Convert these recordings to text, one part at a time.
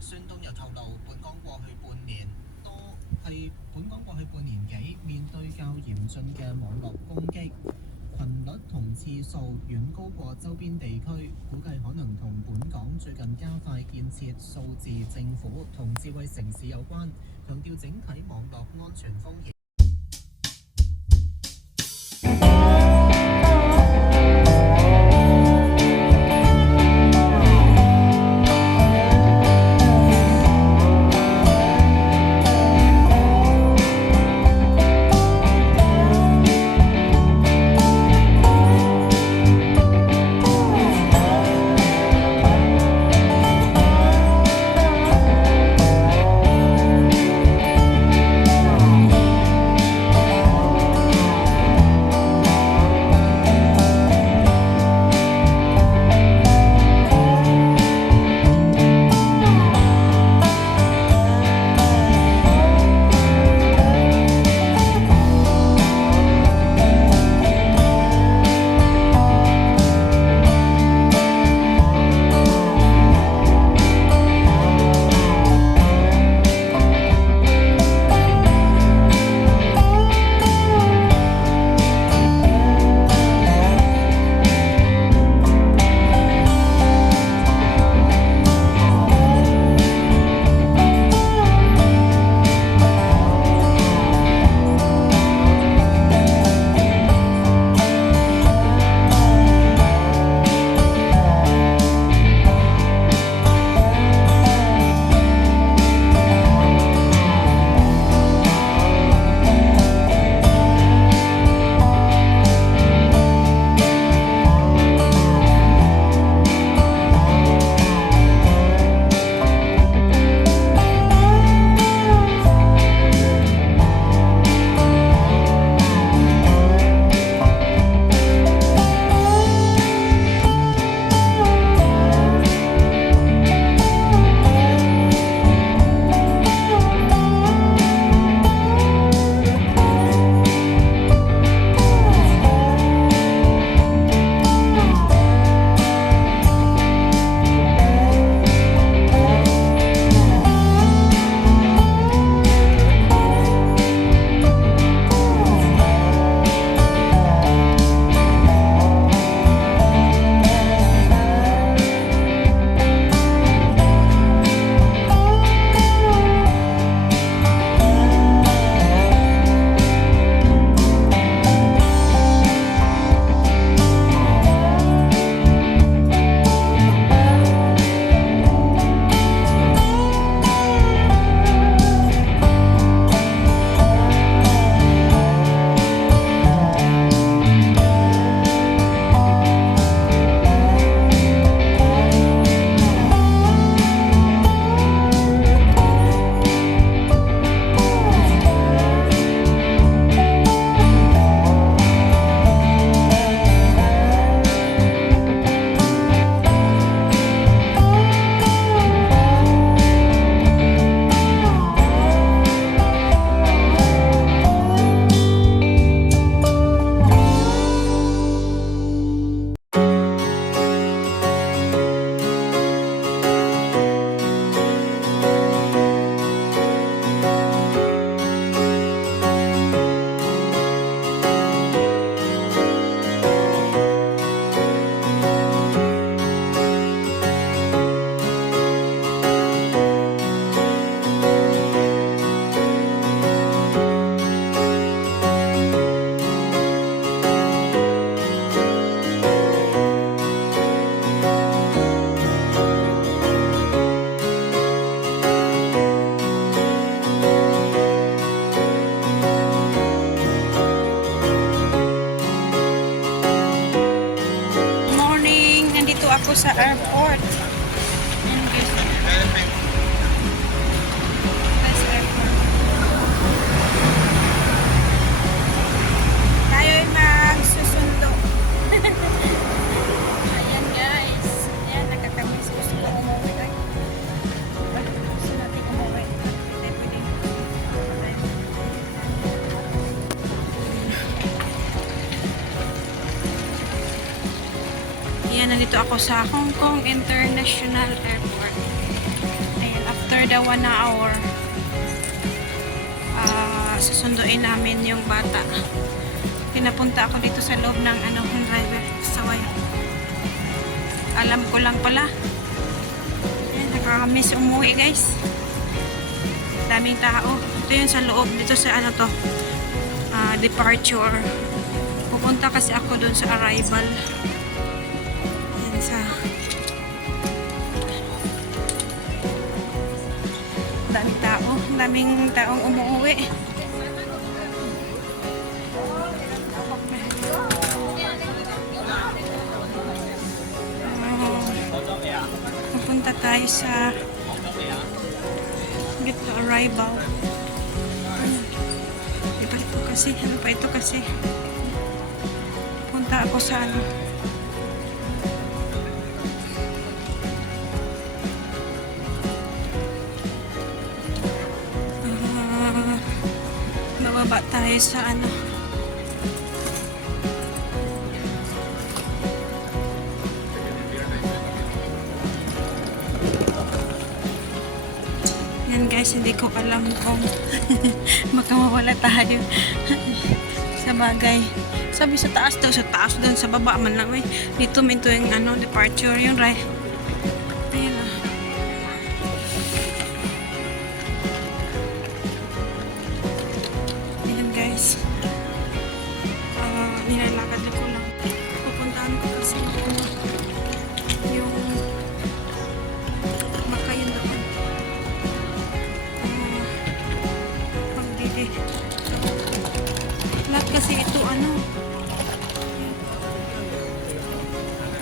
孫東又透露，本港過去半年多係本港過去半年幾面對較嚴峻嘅網絡攻擊，頻率同次數遠高過周邊地區，估計可能同本港最近加快建設數字政府同智慧城市有關，強調整體網絡安全風險。 Morning! Nandito ako sa airport. Nandito ako sa Hong Kong International Airport. Ayan, ako daw one hour. Ah, susunduin namin yung bata. Pinapunta ako dito sa loob ng ano, driver. Saway. Alam ko lang pala. Ayan, nakakamiss umuwi guys. Daming tao. Ito yun sa loob. Dito sa ano to. ah, departure. Pupunta kasi ako doon sa arrival. Daming tao. Daming taong umuwi. Pupunta tayo sa get to arrival. Di ba ito kasi? Ano pa ito kasi? Punta ako sa ano. Tayo sa ano. Yan guys, hindi ko alam kung makamawala tayo sa bagay. Sabi sa taas daw, sa taas doon, sa baba man lang eh. Dito minto yung ano, departure yun, right? Nilalakad ko lang. Pupuntahan ko kasi yung yung makayon doon. Ah, pagdidi. Lahat kasi ito ano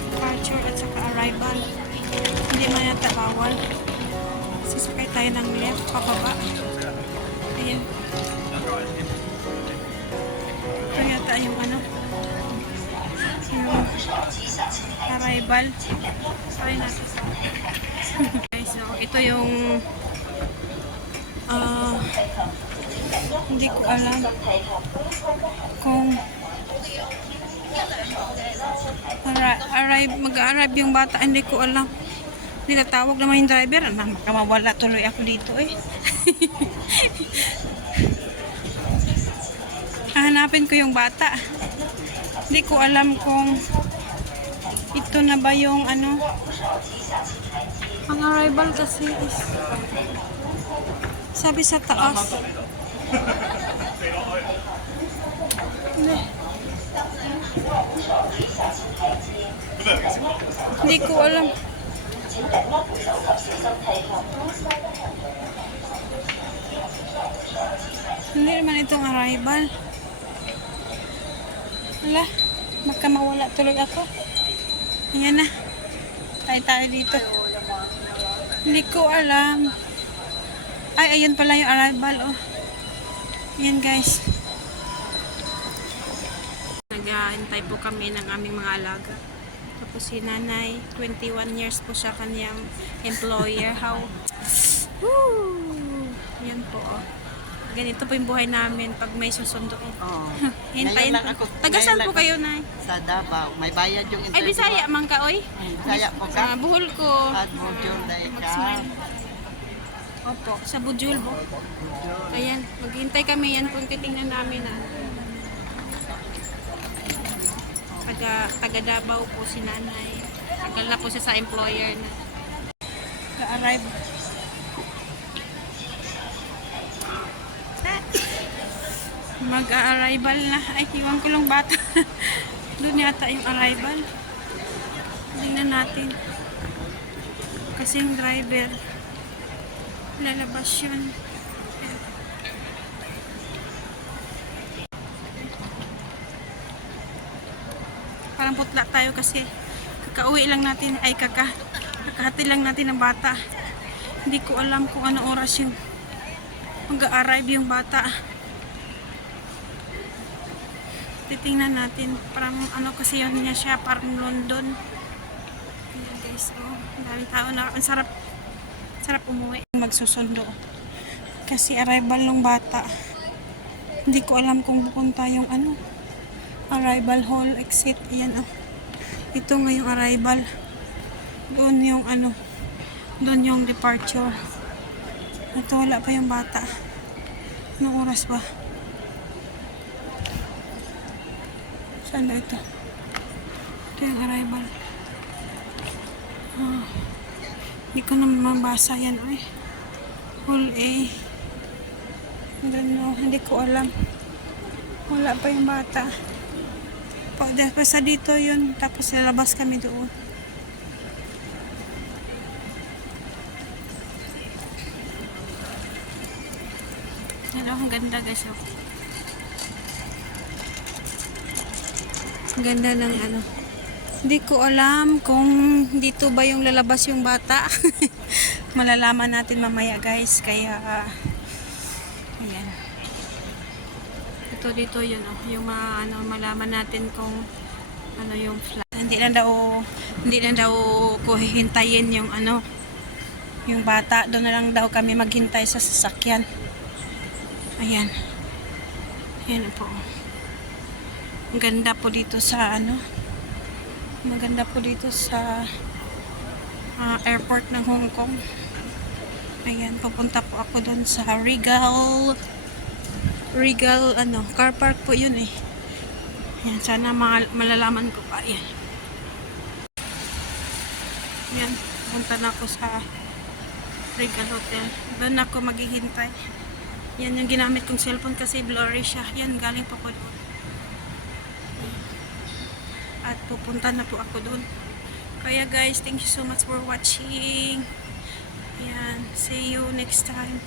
departure at saka arrival. Hindi man yata bawal. Sasakay tayo ng lift pababa. Ayan. Ito yata yung ano yung arrival. Sorry natin. Guys, so, ito yung ah hindi ko alam kung Arri- arrive, mag-arrive yung bata, hindi ko alam. Hindi natawag naman yung driver. Makamawala tuloy ako dito eh. Hahanapin ko yung bata. Hindi ko alam kung ito na ba yung ano. Ang arrival kasi is sabi sa taas. Hindi. Ko alam. Hindi naman itong arrival. Wala. Baka mawala tuloy ako. Ayan na. Tayo tayo dito. Hindi ko alam. Ay, ayun pala yung arrival, oh. Ayan, guys. Nag-aantay po kami ng aming mga alaga. Tapos si nanay, 21 years po siya kanyang employer. How? Woo! Yan po, oh. Ganito po yung buhay namin pag may susunduin. Oo. Hintayin Ngayon lang po. ako- Taga saan ngayon po lang kayo, nay? Sa Davao. May bayad yung Ay, Bisaya, man ka, oy. Bisaya po ka. Sa Buhol ko. At Bujol na ikaw. Mag-smile. Opo, sa Bujul po. Ayan, maghintay kami yan kung titingnan namin ah. Taga, taga Davao po si nanay. Tagal na po siya sa employer na. Ka-arrive. Mag-arrival na. Ay, iwan ko lang bata. Doon yata yung arrival. Tingnan natin. Kasi yung driver, lalabas yun. Parang putla tayo kasi kakauwi lang natin, ay kaka, kakahati lang natin ng bata. Hindi ko alam kung anong oras yung mag-arrive yung bata. Titingnan natin. Parang ano kasi yun niya siya, parang London. Ayan guys, oh, daming tao na. Ang sarap, sarap umuwi. Magsusundo. Kasi arrival ng bata. Hindi ko alam kung pupunta yung ano, arrival hall exit. Ayan oh. Ito nga yung arrival. Doon yung ano, doon yung departure. Ito, wala pa yung bata. Anong oras ba? Saan ba ito? Ito yung arrival. Ah, hindi ko naman mabasa yan, ay. Full A. Know. Hindi ko alam. Wala pa yung bata. Pa, basta dito yun. Tapos lalabas kami doon. Hello, ang ganda guys. oh. Ganda ng ano. Hindi ko alam kung dito ba yung lalabas yung bata. Malalaman natin mamaya guys. Kaya, ayan. Ito dito yun oh. Yung ma, ano, malaman natin kung ano yung flat. Hindi lang daw, hindi lang daw ko hihintayin yung ano, yung bata. Doon na lang daw kami maghintay sa sasakyan. Ayan. Ayan po. Ang ganda po dito sa ano. Maganda po dito sa ah, airport ng Hong Kong. Ayan, papunta po ako doon sa Regal Regal ano, car park po yun eh. Ayan, sana ma- malalaman ko pa. Ayan. Ayan, punta na ako sa Regal Hotel. Doon ako maghihintay. Yan yung ginamit kong cellphone kasi blurry siya. Yan, galing po ko doon. At pupunta na po ako doon. Kaya guys, thank you so much for watching. Yan, see you next time.